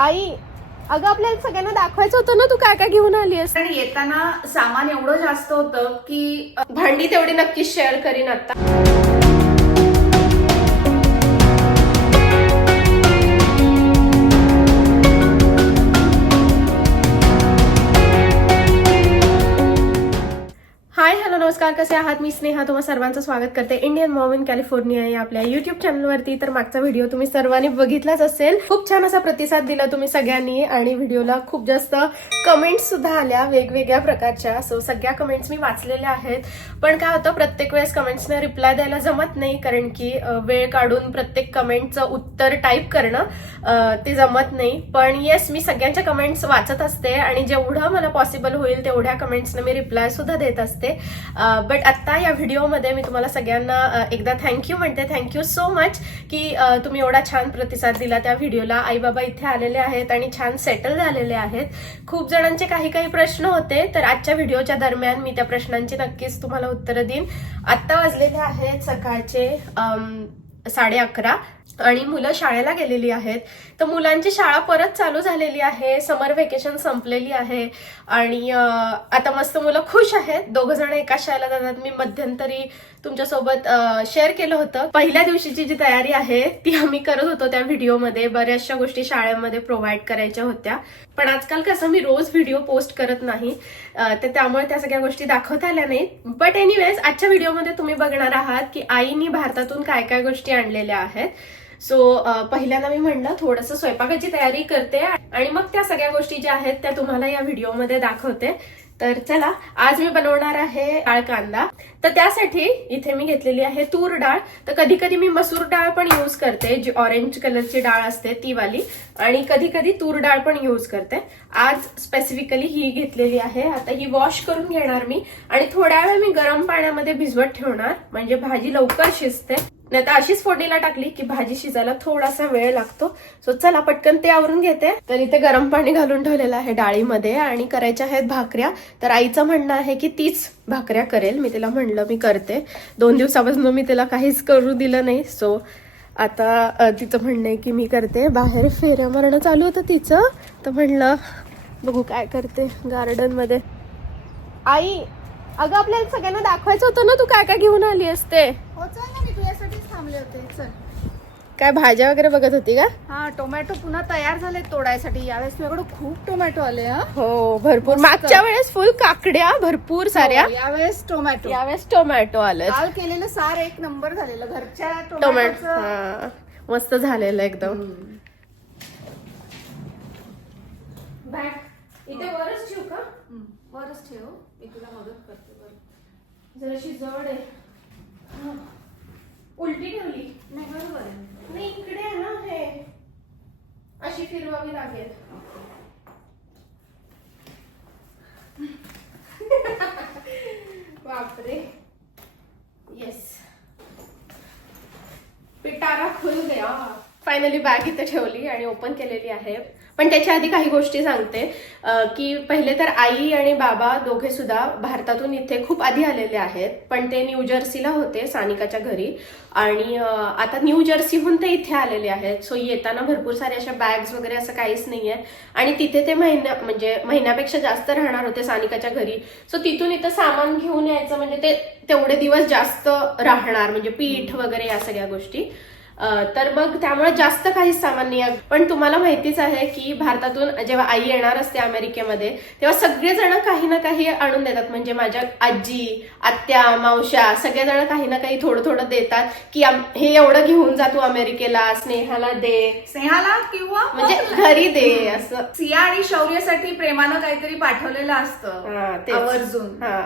आई अगं आपल्याला सगळ्यांना दाखवायचं होतं ना तू काय काय घेऊन आली आहेस? येताना सामान एवढं जास्त होतं की भांडी तेवढी नक्कीच शेअर करीन आता. हाय हॅलो नमस्कार कसे आहात? मी स्नेहा तुम्हा सर्वांचं स्वागत करते. इंडियन मॉम इन कॅलिफोर्निया या आपल्या युट्यूब चॅनलवरती तर मागचा व्हिडिओ तुम्ही सर्वांनी बघितलाच असेल. खूप छान असा प्रतिसाद दिला तुम्ही सगळ्यांनी आणि व्हिडिओला खूप जास्त कमेंट्स सुद्धा आल्या वेगवेगळ्या प्रकारच्या. सो सगळ्या कमेंट्स मी वाचलेल्या आहेत. पण काय होतं प्रत्येक वेळेस कमेंट्सना रिप्लाय द्यायला जमत नाही कारण की वेळ काढून प्रत्येक कमेंटचं उत्तर टाईप करणं ते जमत नाही. पण येस मी सगळ्यांच्या कमेंट्स वाचत असते आणि जेवढं मला पॉसिबल होईल तेवढ्या कमेंट्सना मी रिप्लाय सुद्धा देत असते. बट आत्ता या व्हिडिओमध्ये मी तुम्हाला सगळ्यांना एकदा थँक्यू म्हणते. थँक्यू सो मच की तुम्ही एवढा छान प्रतिसाद दिला त्या व्हिडिओला. आई बाबा इथे आलेले आहेत आणि छान सेटल झालेले आहेत. खूप जणांचे काही काही प्रश्न होते तर आजच्या व्हिडिओच्या दरम्यान मी त्या प्रश्नांची नक्कीच तुम्हाला उत्तरं देईन. आत्ता वाजलेले आहेत सकाळचे साडे अकरा. आणि मुलं शाळेला गेलेली आहेत. तर मुलांची शाळा परत चालू झालेली आहे. समर व्हेकेशन संपलेली आहे. आणि आता मस्त मुलं खुश आहेत. दोघं जण एका शाळेला जातात. मी मध्यंतरी तुमच्यासोबत शेअर केलं होतं. पहिल्या दिवशीची जी तयारी आहे ती आम्ही करत होतो त्या व्हिडिओमध्ये बऱ्याचशा गोष्टी शाळेमध्ये प्रोव्हाइड करायच्या होत्या. पण आजकाल कसं मी रोज व्हिडिओ पोस्ट करत नाही. तर त्यामुळे त्या सगळ्या गोष्टी दाखवता आल्या नाहीत. बट एनिवेज आजच्या व्हिडिओमध्ये तुम्ही बघणार आहात की आईनी भारतातून काय काय गोष्टी आणलेल्या आहेत. सो पहिल्यांदा मी म्हणलं थोडंसं स्वयंपाकाची तयारी करते आणि मग त्या सगळ्या गोष्टी ज्या आहेत त्या तुम्हाला या व्हिडिओमध्ये दाखवते. तर चला आज मी बनवणार आहे डाळ कांदा. तर त्यासाठी इथे मी घेतलेली आहे तूर डाळ. तर कधी कधी मी मसूर डाळ पण यूज करते जी ऑरेंज कलरची डाळ असते ती वाली. आणि कधी कधी तूर डाळ पण यूज करते. आज स्पेसिफिकली ही घेतलेली आहे. आता ही वॉश करून घेणार मी. आणि थोड्या वेळ मी गरम पाण्यामध्ये भिजवत ठेवणार. म्हणजे भाजी लवकर शिजते. नाही तर अशीच फोडणीला टाकली की भाजी शिजायला थोडासा वेळ लागतो. सो चला पटकन ते आवरून घेते. तर इथे गरम पाणी घालून ठेवलेलं आहे डाळीमध्ये आणि करायच्या आहेत भाकऱ्या. तर आईचं म्हणणं आहे की तीच भाकऱ्या करेल. मी तिला म्हणलं मी करते. दोन दिवसापासून मी तिला काहीच करू दिलं नाही. सो आता तिचं म्हणणं आहे की मी करते. बाहेर फेऱ्या मारणं चालू होतं तिचं. तर म्हणलं बघू काय करते गार्डनमध्ये. आई अगं आपल्याला सगळ्यांना दाखवायचं होतं ना तू काय काय घेऊन आली असते हो चल ना मी तुझ्यासाठीच थांबले होते. चल. काय भाज्या वगैरे बघत होती का? हा टोमॅटो पुन्हा तयार झाले तोडायसाठी. यावेळेस तुझ्याकडे खूप टोमॅटो आले हा. हो भरपूर. मस्त. मागच्या वेळेस फुल काकड्या भरपूर साऱ्या. हो, यावेळेस टोमॅटो. यावेळेस टोमॅटो आले काल केलेलं सार एक नंबर झालेलं. घरच्या टोमॅटो टोमॅटोचं हा. मस्त झालेलं एकदम. इथे वरच ठेवू का? हम्म, वरच ठेव. मी तुला मदत करते. वर जराशी जड आहे. उलटी ठेवली. नाही बरोबर नाही इकडे आहे ना हे. अशी फिरवावी लागेल. बापरे. येस पिटारा खुल गया. फायनली बॅग इथे ठेवली आणि ओपन केलेली आहे. पण त्याच्या आधी काही गोष्टी सांगते. की पहिले तर आई आणि बाबा दोघे सुद्धा भारतातून इथे खूप आधी आलेले आहेत. पण ते न्यू जर्सीला होते सानिकाच्या घरी. आणि आता न्यू जर्सीहून ते इथे आलेले आहेत. सो येताना भरपूर सारे अशा बॅग्स वगैरे असं काहीच नाहीये. आणि तिथे ते महिन्या म्हणजे महिन्यापेक्षा जास्त राहणार होते सानिकाच्या घरी. सो तिथून इथं सामान घेऊन यायचं म्हणजे ते तेवढे दिवस जास्त राहणार. म्हणजे पीठ वगैरे या सगळ्या गोष्टी. तर मग त्यामुळे जास्त काहीच सामान नाही. आहे. पण तुम्हाला माहितीच आहे की भारतातून जेव्हा आई येणार असते अमेरिकेमध्ये तेव्हा सगळेजण काही ना काही आणून देतात. म्हणजे माझ्या आजी आत्या मावश्या सगळेजण काही ना काही थोडं थोडं देतात की हे एवढं घेऊन जा तू अमेरिकेला स्नेहाला दे. स्नेहाला किंवा म्हणजे घरी दे असं. सिया आणि शौर्यसाठी प्रेमानं काहीतरी पाठवलेलं असतं. आवर्जून. हा.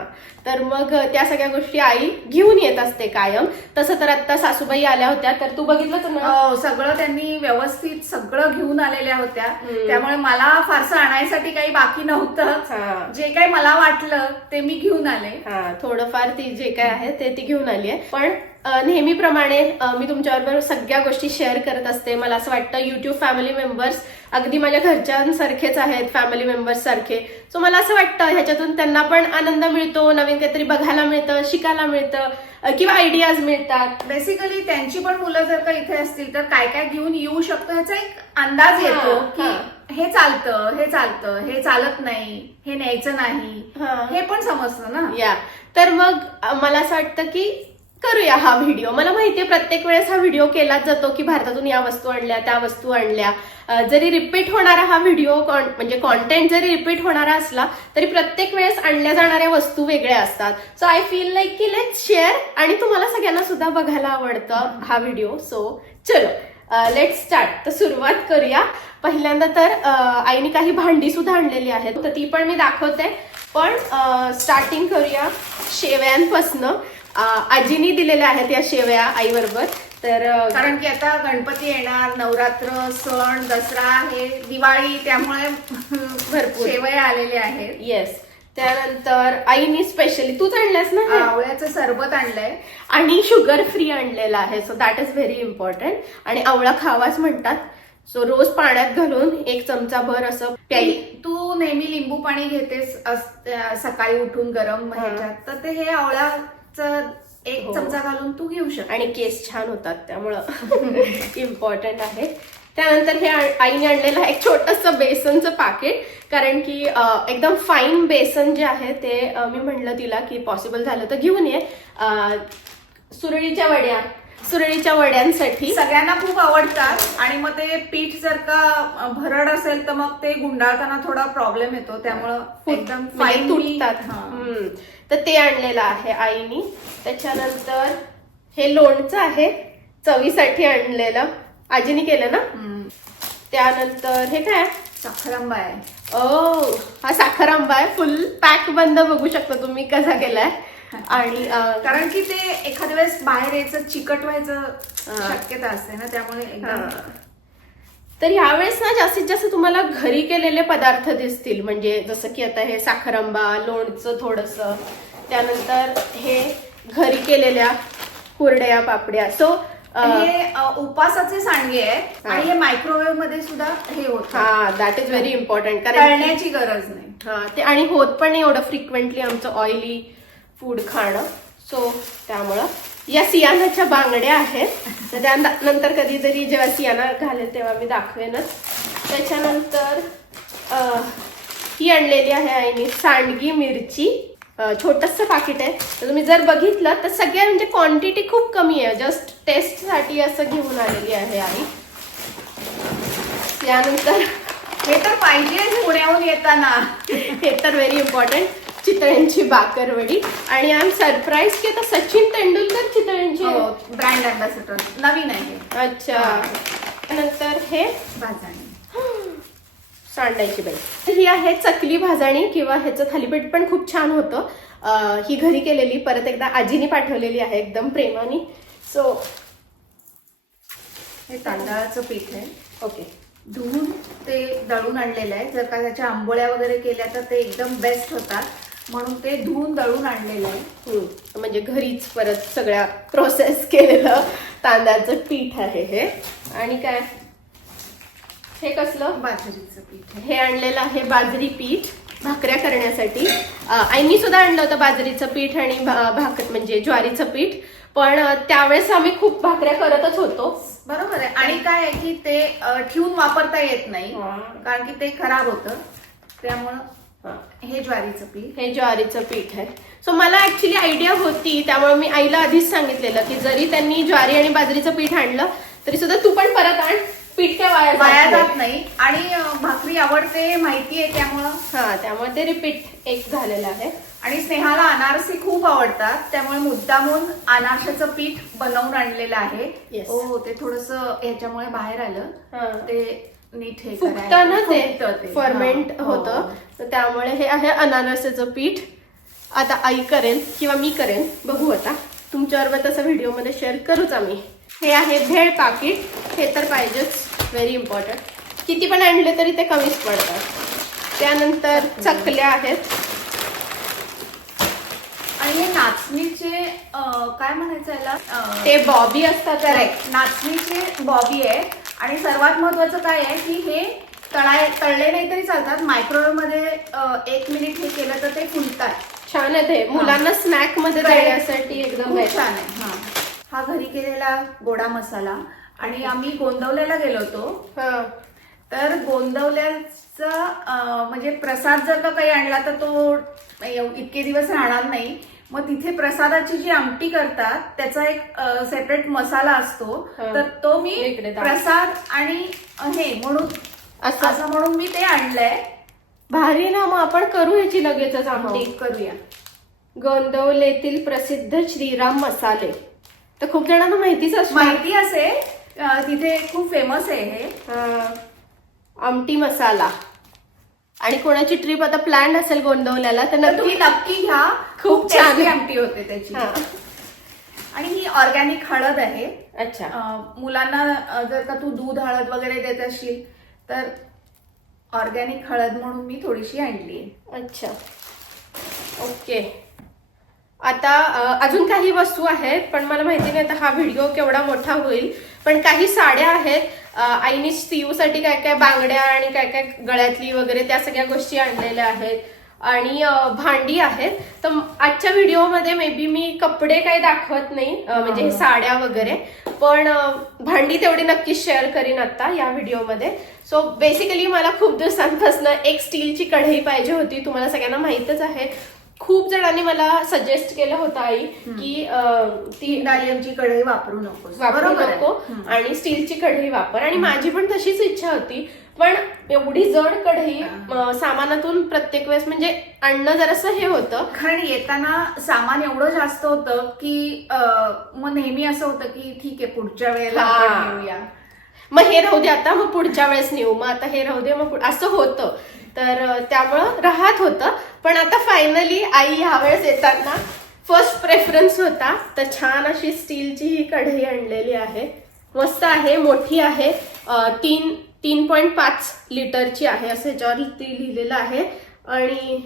तर मग त्या सगळ्या गोष्टी आई घेऊन येत असते कायम. तसं तर आता सासूबाई आल्या होत्या तर तू बघितलं ना? हो, सगळं त्यांनी व्यवस्थित सगळं घेऊन आलेल्या होत्या. त्यामुळे मला फारसं आणायसाठी काही बाकी नव्हतं. जे काही मला वाटलं ते मी घेऊन आले. हा थोडंफार ती जे काय आहे ते ती घेऊन आली आहे. पण नेहमीप्रमाणे मी तुमच्याबरोबर सगळ्या गोष्टी शेअर करत असते. मला असं वाटतं युट्यूब फॅमिली मेंबर्स अगदी माझ्या घरच्यांसारखेच आहेत फॅमिली मेंबर्स सारखे. सो मला असं वाटतं ह्याच्यातून त्यांना पण आनंद मिळतो नवीन काहीतरी बघायला मिळतं शिकायला मिळतं. किंवा आयडियाज मिळतात बेसिकली त्यांची पण मुलं जर का इथे असतील तर काय काय घेऊन येऊ शकतो ह्याचा एक अंदाज येतो की हा. चालतं हे चालतं हे चालत नाही हे न्यायचं नाही हा. पण समजतं ना या तर मग मला असं वाटतं की करूया हा व्हिडिओ. मला माहितीये प्रत्येक वेळेस हा व्हिडिओ केलाच जातो की भारतातून या वस्तू आणल्या त्या वस्तू आणल्या. जरी रिपीट होणारा हा व्हिडिओ म्हणजे कॉन्टेंट जरी रिपीट होणारा असला तरी प्रत्येक वेळेस आणल्या जाणाऱ्या वस्तू वेगळ्या असतात. सो आय फील लाईक की लेट शेअर आणि तुम्हाला सगळ्यांना सुद्धा बघायला आवडतं हा व्हिडिओ. सो चलो. लेट स्टार्ट तर सुरुवात करूया. पहिल्यांदा तर आईने काही भांडी सुद्धा आणलेली आहेत. तर ती पण मी दाखवते. पण स्टार्टिंग करूया शेव्यांपासनं. आजीनी दिलेल्या आहेत या शेवया आईबरोबर. तर कारण की आता गणपती येणार नवरात्र सण दसरा हे दिवाळी त्यामुळे भरपूर. शेवया आलेले आहेत. येस त्यानंतर आईनी स्पेशली तूच आणल्यास ना? आवळ्याचं सरबत आणलंय. आणि शुगर फ्री आणलेलं आहे. So that is very important आणि आवळा खावाच म्हणतात. सो रोज पाण्यात घालून एक चमचा भर असं प्यायली तू नेहमी लिंबू पाणी घेतेस सकाळी उठून गरम तर ते हे आवळ्याचं एक हो. चमचा घालून तू घेऊ शकते आणि केस छान होतात त्यामुळं इम्पॉर्टंट आहे. त्यानंतर हे आईने आणलेलं आहे एक छोटस बेसनचं पाकिट. कारण की एकदम फाईन बेसन जे आहे ते मी म्हणलं तिला की पॉसिबल झालं तर घेऊन ये. सुरळीच्या वड्या सुरळीच्या वड्यांसाठी. सगळ्यांना खूप आवडतात आणि मग ते पीठ जर का भरड असेल तर मग ते गुंडाळताना थोडा प्रॉब्लेम येतो. त्यामुळं एकदम म्हणजे फाईन तुटतात. हम्म. तर ते आणलेलं आहे आईनी. त्याच्यानंतर हे लोणचं आहे चवीसाठी आणलेलं. आजीनी केलं ना? त्यानंतर हे काय? साखरांबा आहे. ओ हा साखर आंबा आहे. फुल पॅक बंद बघू शकता तुम्ही कसा केलाय. आणि कारण की ते एखाद्या वेळेस बाहेर यायचं चिकट व्हायचं. शक्यता असते ना त्यामुळे एकदम. तर यावेळेस ना जास्तीत जास्त तुम्हाला घरी केलेले पदार्थ दिसतील म्हणजे जसं की आता हे साखरंबा लोणचं थोडस त्यानंतर हे घरी केलेल्या कुरड्या पापड्या सो हे उपासाचे सांडगे आहेत हा. आणि हे मायक्रोवेव्हमध्ये सुद्धा हे होत हा दॅट इज व्हेरी इम्पॉर्टंट कारण तळण्याची गरज नाही हा ते आणि होत पण नाही एवढं फ्रिक्वेंटली आमचं ऑइली फूड खाणं. सो त्यामुळं. या सियानाच्या बांगड्या आहेत. तर त्या नंतर कधीतरी जेव्हा सियाना घालेल तेव्हा मी दाखवेनच. त्याच्यानंतर ही आणलेली आहे आईने सांडगी मिरची. छोटस पाकिट आहे. तर तुम्ही जर बघितलं तर सगळ्या म्हणजे क्वांटिटी खूप कमी आहे. जस्ट टेस्टसाठी असं घेऊन आलेली आहे आई. त्यानंतर हे तर पाहिजे पुण्याहून येताना. हे तर व्हेरी इम्पॉर्टंट चितळ्यांची बाकरवडी. आणि आय एम सरप्राईज की आता सचिन तेंडुलकर चितळ्यांची. ब्रँड अँबॅसेडर नवीन आहे अच्छा. नंतर हे? भाजणी. सांडायची बाई. तर ही आहे चकली भाजणी किंवा ह्याचं थालीपीठ पण खूप छान होतं. ही घरी केलेली परत एकदा आजीनी पाठवलेली आहे एकदम प्रेमाने. सो हे तांदळाचं पीठ आहे. ओके. धुवून ते दळून आणलेलं आहे. जर का त्याच्या आंबोळ्या वगैरे केल्या तर ते एकदम बेस्ट होतात. म्हणून ते धुवून दळून आणलेलं आहे. म्हणजे घरीच परत सगळ्या प्रोसेस केलेलं तांदळाचं पीठ आहे हे. आणि काय? हे कसलं? बाजरीचं पीठ हे आणलेलं आहे बाजरी पीठ भाकऱ्या करण्यासाठी. आईनी सुद्धा आणलं होतं बाजरीचं पीठ आणि भा- भाकर म्हणजे ज्वारीचं पीठ. पण त्यावेळेस आम्ही खूप भाकऱ्या करतच होतो. बरोबर आहे. आणि काय आहे की ते ठेवून वापरता येत नाही. कारण की ते खराब होतं. त्यामुळं हा. ज्वारीचं पीठ हे ज्वारीचं पीठ आहे सो मला ऍक्च्युली आयडिया होती त्यामुळे मी आईला आधीच सांगितलेलं की जरी त्यांनी ज्वारी आणि बाजरीचं पीठ आणलं तरी सुद्धा तू पण परत आण पीठ काय वाया जात वाया नाही. जात नाही आणि भाकरी आवडते माहिती आहे त्यामुळं हा त्यामुळे ते रिपीट एक झालेलं आहे आणि स्नेहाला अनारसी खूप आवडतात त्यामुळे मुद्दामून अनारशाचं पीठ बनवून आणलेलं आहे Yes. हो ते थोडस ह्याच्यामुळे बाहेर हा. आलं ते नीट हे करायला- ते फुगतं ते. फर्मेंट हा. हो. होतं. तर त्यामुळे हे आहे अनारसाचं पीठ. आता आई करेल किंवा मी करेन. बघू आता. तुमच्याबरोबर तसं व्हिडिओमध्ये शेअर करूच आम्ही. हे आहे भेळ पाकिट. हे तर पाहिजेच. व्हेरी इम्पॉर्टंट किती पण आणले तरी ते कमीच पडतात. त्यानंतर चकल्या आहेत. आणि हे नाचणीचे अ, काय म्हणायचं याला? अ, ते बॉबी असतात करेक्ट नाचणीचे बॉबी आहे. आणि सर्वात महत्वाचं काय आहे की हे तळाय तळले नाही तरी चालतात. मायक्रोवेव्हमध्ये एक मिनिट हे केलं तर ते फुलतात. छान आहे ते. मुलांना स्नॅकमध्ये. देण्यासाठी एकदम खूप. छान आहे. हा. हा घरी केलेला गोडा मसाला. आणि आम्ही गोंदवलेला गेलो होतो. हा. तर गोंदवल्याचा म्हणजे प्रसाद जर का काही आणला तर तो एव- इतके दिवस राहणार नाही. मग तिथे प्रसादाची जी आमटी करतात त्याचा एक सेपरेट मसाला असतो. तर तो मी इकडे. प्रसाद आणि हे म्हणून असं. असं म्हणून मी ते आणलंय. भारी ना मग आपण करू ह्याची लगेचच आमटी. हो, करूया. गोंदवलेतील प्रसिद्ध श्रीराम मसाले. तर खूप जणांना माहितीच असणार. माहिती असेल अं, तिथे खूप फेमस आहे हे. हा. आमटी मसाला. आणि कोणाची ट्रिप आता प्लॅन असेल गोंदवल्याला तर नक्की तुम्ही नक्की घ्या. खूप छान. आमटी होते त्याची. आणि ही ऑर्गॅनिक हळद आहे. अच्छा. मुलांना जर का तू दूध हळद वगैरे देत असशील तर ऑर्गॅनिक हळद म्हणून मी थोडीशी आणली अच्छा. ओके. आता अजून काही वस्तू आहेत पण मला माहिती नाही आता हा व्हिडिओ केवढा मोठा होईल. पण काही साड्या आहेत आईने साठी काय काय बांगड्या आणि काय काय गळ्यातली वगैरे त्या सगळ्या गोष्टी आणलेल्या आहेत. आणि भांडी आहेत. तर आजच्या व्हिडिओमध्ये मे बी मी कपडे काही दाखवत नाही म्हणजे हे साड्या वगैरे. पण भांडी तेवढी नक्कीच शेअर करीन आता या व्हिडिओमध्ये. सो बेसिकली मला खूप दिवसांपासून एक स्टीलची कढई पाहिजे होती तुम्हाला सगळ्यांना माहितच आहे. खूप जणांनी मला सजेस्ट केलं होतं आई की ती डालियमची कढई वापरू नकोस. वापरू. नको. आणि स्टीलची कढई वापर. आणि माझी पण तशीच इच्छा होती. पण एवढी जड कढई सामानातून प्रत्येक वेळेस म्हणजे आणणं जरासं हे होतं. कारण येताना सामान एवढं जास्त होतं की मग नेहमी असं होतं की ठीक आहे पुढच्या वेळेला मग हे राहू दे आता मग पुढच्या वेळेस नेऊ. मग आता हे राहू दे मग असं होतं. तर त्यामुळं राहत होतं. पण आता फायनली आई ह्यावेळेस येताना फर्स्ट प्रेफरन्स होता. तर छान अशी स्टीलची ही कढई आणलेली आहे. मस्त आहे मोठी आहे. तीन तीन पॉईंट पाच लिटरची आहे असं ह्याच्यावरती लिहिलेलं आहे. आणि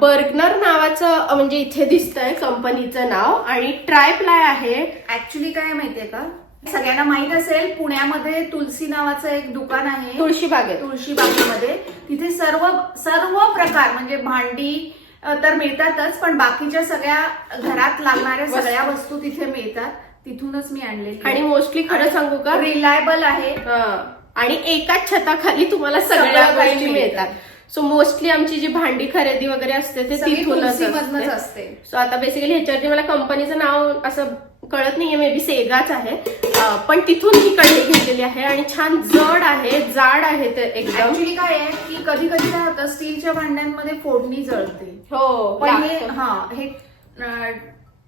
बर्गनर नावाचं म्हणजे इथे दिसतंय कंपनीचं नाव. आणि ट्राय प्लाय आहे. ऍक्च्युली काय माहितीये का? सगळ्यांना माहीत असेल पुण्यामध्ये तुलसी नावाचं एक दुकान आहे. तुळशी बागेत. तुळशी बागेमध्ये. तिथे सर्व सर्व प्रकार म्हणजे भांडी अ, तर मिळतातच पण बाकीच्या सगळ्या घरात लागणाऱ्या वस्तू. सगळ्या वस्तू तिथे मिळतात. तिथूनच मी आणलेली आणि मोस्टली खरं सांगू का? रिलायबल आहे. हा. आणि एकाच छताखाली तुम्हाला सगळ्या गोष्टी मिळतं. मिळतात. सो मोस्टली आमची जी भांडी खरेदी वगैरे असते ते सगळी तिथूनच असते. असते. सो आता बेसिकली ह्याच्यावरती मला कंपनीचं नाव असं कळत नाहीये मे बी सेगाच आहे. पण तिथून ही कढई घेतलेली आहे आणि छान जड आहे जाड आहे ते एकदम. ऍक्च्युली काय आहे की कधी कधी काय होतं स्टीलच्या भांड्यांमध्ये फोडणी जळते. हो पण हे लागतं. हा हे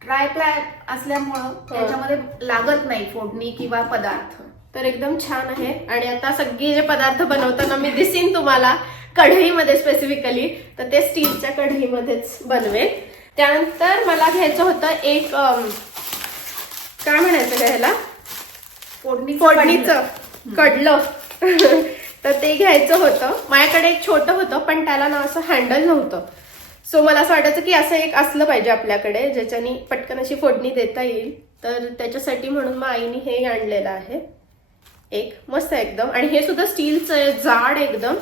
ट्राय प्लाय असल्यामुळं त्याच्यामध्ये लागत नाही फोडणी किंवा पदार्थ. तर एकदम छान आहे. आणि आता सगळे जे पदार्थ बनवताना मी दिसीन तुम्हाला कढईमध्ये स्पेसिफिकली तर ते स्टीलच्या कढईमध्येच बनवेल त्यानंतर मला घ्यायचं होतं एक अम, काय म्हणायचं का ह्याला? फोडणी फोडणीचं. कडलं तर ते घ्यायचं होतं. माझ्याकडे एक छोटं होतं पण त्याला ना असं हँडल नव्हतं. सो मला असं वाटायचं की असं एक असलं पाहिजे आपल्याकडे ज्याच्यानी पटकन अशी फोडणी देता येईल. तर त्याच्यासाठी म्हणून मग आईने हे आणलेलं आहे. एक मस्त आहे एकदम. आणि हे सुद्धा स्टीलचं आहे जाड एकदम.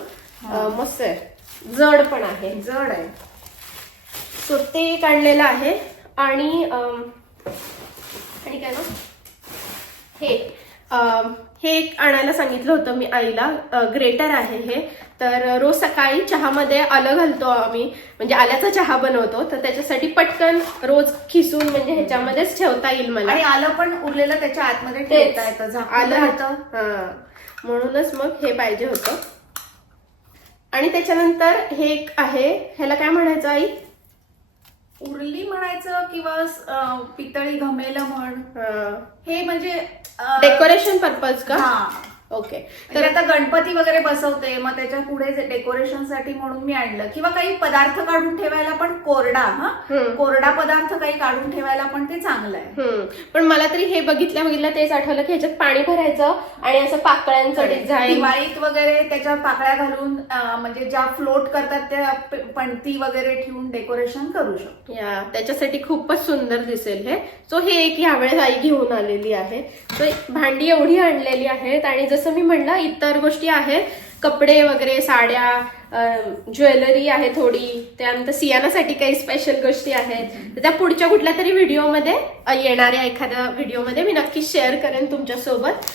मस्त आहे. जड पण आहे. जड आहे. सो ते एक आणलेलं आहे. आणि आणि काय ना? हे अम, हे एक आणायला सांगितलं होतं मी आईला. ग्रेटर आहे हे. तर रोज सकाळी चहामध्ये आलं घालतो आम्ही. म्हणजे आल्याचा चहा बनवतो. तर त्याच्यासाठी पटकन रोज खिसून म्हणजे ह्याच्यामध्येच ठेवता येईल मला. आणि आलं पण उरलेलं त्याच्या आतमध्ये. ठेवता येतं. आलं राहतं. हा. म्हणूनच मग हे पाहिजे होतं. आणि त्याच्यानंतर हे एक आहे. ह्याला काय म्हणायचं आई? उरली म्हणायचं किंवा पितळी घमेलं म्हण हा. म्हणजे डेकोरेशन पर्पज का हा ओके. तर आता गणपती वगैरे बसवते मग त्याच्या पुढे डेकोरेशनसाठी म्हणून मी आणलं. किंवा काही पदार्थ काढून ठेवायला पण कोरडा हा. कोरडा पदार्थ काही काढून ठेवायला पण ते चांगलं आहे. पण मला तरी हे बघितल्या बघितल्या तेच आठवलं की ह्याच्यात पाणी भरायचं आणि असं पाकळ्यांचं डिझाईन दिवाळीत वगैरे त्याच्यात पाकळ्या घालून म्हणजे ज्या फ्लोट करतात त्या पणती वगैरे ठेवून डेकोरेशन करू शकतो. या त्याच्यासाठी खूपच सुंदर दिसेल हे. सो हे एक यावेळेस आई घेऊन आलेली आहे. सो भांडी एवढी आणलेली आहेत आणि जसं मी म्हणलं इतर गोष्टी आहेत. कपडे वगैरे साड्या ज्वेलरी आहे थोडी. त्यानंतर सियानासाठी काही स्पेशल गोष्टी आहेत. तर त्या पुढच्या कुठल्या तरी व्हिडिओमध्ये येणाऱ्या एखाद्या व्हिडिओमध्ये मी नक्की शेअर करेन तुमच्यासोबत.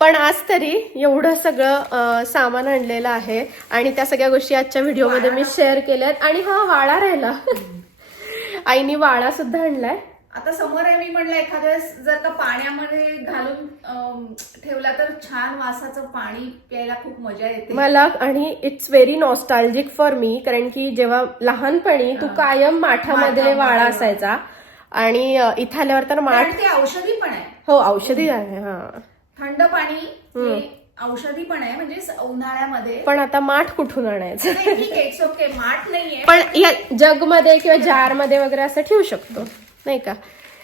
पण आज तरी एवढं सगळं सामान आणलेलं आहे आणि त्या सगळ्या गोष्टी आजच्या व्हिडिओमध्ये मी शेअर केल्यात. आणि हा वाळा राहिला. आईनी वाळा सुद्धा आणलाय. आता समोर आहे मी म्हणलं एखाद्या वेळेस जर का पाण्यामध्ये घालून ठेवला तर छान वासाचं पाणी प्यायला खूप मजा येते. मला आणि it's very nostalgic for me कारण की जेव्हा लहानपणी तू कायम माठामध्ये वाळा असायचा आणि इथं आल्यावर तर माठ ते औषधी पण आहे. हो औषधी आहे हा. थंड पाणी औषधी पण आहे म्हणजे उन्हाळ्यामध्ये. पण आता माठ कुठून आणायचं? ठीक आहे ओके माठ नाहीये. पण या जगमध्ये किंवा जारमध्ये वगैरे असं ठेवू शकतो. नाही का?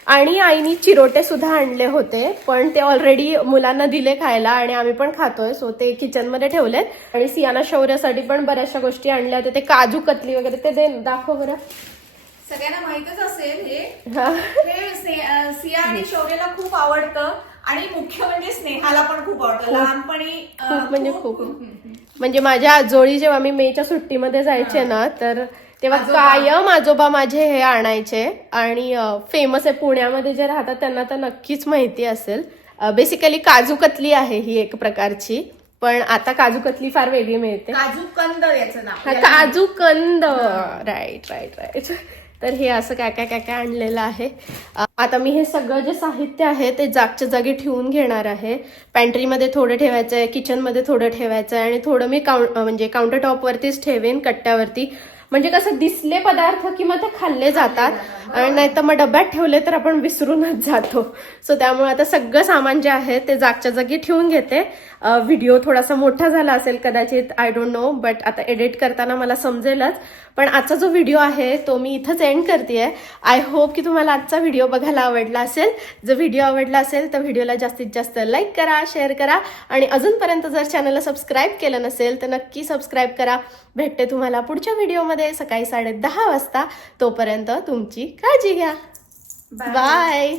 आणि आईनी चिरोटे सुद्धा आणले होते पण ते ऑलरेडी मुलांना दिले खायला आणि आम्ही पण खातोय सो ते किचनमध्ये ठेवलेत. आणि सियाना शौर्यासाठी पण बऱ्याचशा गोष्टी आणल्या होत्या. ते काजू कतली वगैरे ते दे दाखव बरं. सगळ्यांना माहितच असेल हे. सिया आणि शौर्यला खूप आवडतं आणि मुख्य म्हणजे स्नेहाला पण खूप आवडतं. लहानपणी खूप म्हणजे खूप. म्हणजे माझ्या आजोळी जेव्हा मी मेच्या सुट्टीमध्ये जायचे ना तर तेव्हा. कायम आजोबा माझे हे आणायचे. आणि फेमस आहे पुण्यामध्ये जे राहतात त्यांना तर नक्कीच माहिती असेल. बेसिकली काजू कतली आहे ही एक प्रकारची. पण आता काजू कतली फार वेगळी मिळते. काजू कंद याचं नाव. काजू कंद. राईट राईट राईट तर हे असं काय काय काय काय आणलेलं आहे. आता मी हे सगळं जे साहित्य आहे ते जागच्या जागी ठेवून घेणार आहे. पॅन्ट्रीमध्ये थोडं ठेवायचं आहे किचनमध्ये थोडं ठेवायचं आहे आणि थोडं मी काउं म्हणजे काउंटर टॉपवरतीच ठेवेन कट्ट्यावरती. म्हणजे कसं दिसले पदार्थ की मग ते खाल्ले जातात. आणि नाही तर मग डब्यात ठेवले तर आपण विसरूनच जातो. सो त्यामुळे आता सगळं सामान जे आहे ते जागच्या जागी ठेवून घेते. व्हिडिओ थोडासा मोठा झाला असेल कदाचित आय डोंट नो बट आता एडिट करताना मला समजेलच. पण आजचा जो व्हिडिओ आहे तो मी इथंच एंड करते आय होप की तुम्हाला आजचा व्हिडिओ बघायला आवडला असेल. जर व्हिडिओ आवडला असेल तर व्हिडिओला जास्तीत जास्त लाईक करा शेअर करा. आणि अजूनपर्यंत जर चॅनलला सबस्क्राईब केलं नसेल तर नक्की सबस्क्राईब करा. भेटते तुम्हाला पुढच्या व्हिडिओमध्ये सकाळी साडे दहा वाजता. तोपर्यंत तुमची काळजी घ्या. बाय